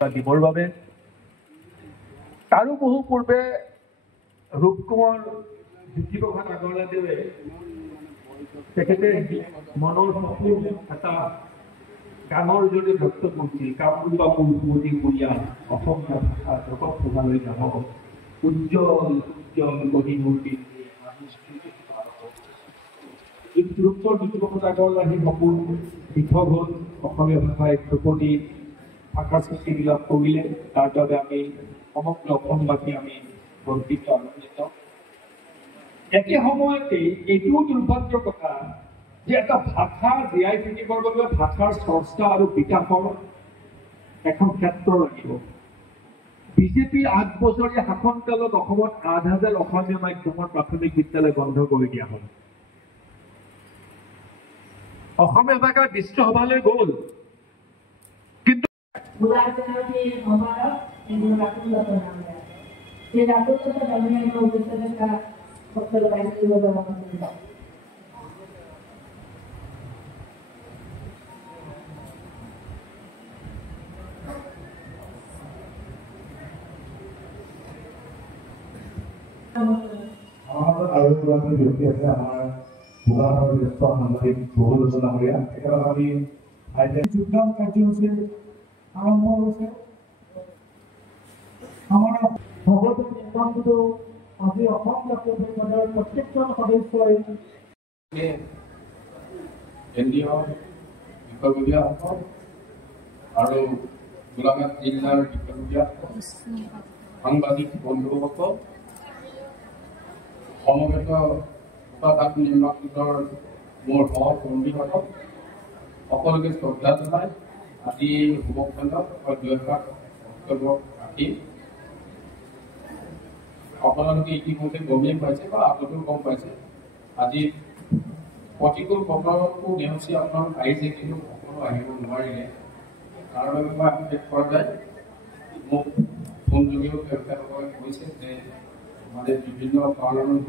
দিবৰ বাবে তাৰো বহু পূৰ্বে ৰূপকুমাৰ জ্যোতিপ্ৰসাদ আগৰৱালাদেৱে তেখেতে মনৰ সপোন এটা গানৰ জৰিয়তে ব্যক্ত কৰিছিল। কামৰূপ পুৰণি কলীয়া অসমীয়া ভাষা জগত সভালৈ যাব, উজ্জ্বল উজ্জ্বল গঢ়িমূৰ্তি ৰূপকুমাৰ জ্যোতিপ্ৰসাদ আগৰৱালাৰ সেই সপোন বিফল হ'ল। অসমীয়া ভাষাই ধ্ৰুপদী ভাষাৰ সৃষ্টি বিলাক কৰিলে। তাৰ বাবে আমি সমগ্ৰ অসমবাসী আমি গৰ্বিত আনন্দিত। একে সময়তে এইটোও দুৰ্ভাগ্যৰ কথা যে এটা ভাষা জীয়াই থাকিবৰ বাবে ভাষাৰ চৰ্চা আৰু বিকাশৰ এখন ক্ষেত্ৰ লাগিব। বিজেপিৰ 8 বছৰীয়া শাসনকালত অসমত 8,000 অসমীয়া মাধ্যমৰ প্ৰাথমিক বিদ্যালয় বন্ধ কৰি দিয়া হ'ল। অসমীয়া ভাষা বিশ্ব সভালৈ গ'ল, কিন্তু ব্যক্তি আছে আমাৰ গোলাঘাটৰ জ্যেষ্ঠ সাংবাদিক বহুল ডাঙৰীয়া, একেলগে আমি যোগদান কাৰ্যসূচী আৰম্ভ হৈছে। আমাৰ ভগৱতী নিৰ্মাণটো আজি অসম জাতীয় পৰিষদৰ প্ৰত্যেকজন সদস্যই কেন্দ্ৰীয় বিষয়ববীয়াসকল আৰু গোলাঘাট জিলাৰ বিষয়ববীয়া সাংবাদিক বন্ধুসকল, সমবেত উপভাষা নিৰ্মাণ গোটৰ মোৰ সহকৰ্মীসকল সকলোকে শ্ৰদ্ধা জনাই আজি শুভখণ্ডত দুএষাৰ বক্তব্য ৰাখিম। আপোনালোকে ইতিমধ্যে গমেই পাইছে বা আগতেও গম পাইছে, আজি প্ৰতিকূল বতৰকো নেওচি আপোনালোক আহিছে, কিন্তু সকলো আহিব নোৱাৰিলে। তাৰ বাবে মই আপডেট কৰা যায়। মোক ফোন যোগেও তেখেতসকলে কৈছে যে মানে বিভিন্ন কাৰণত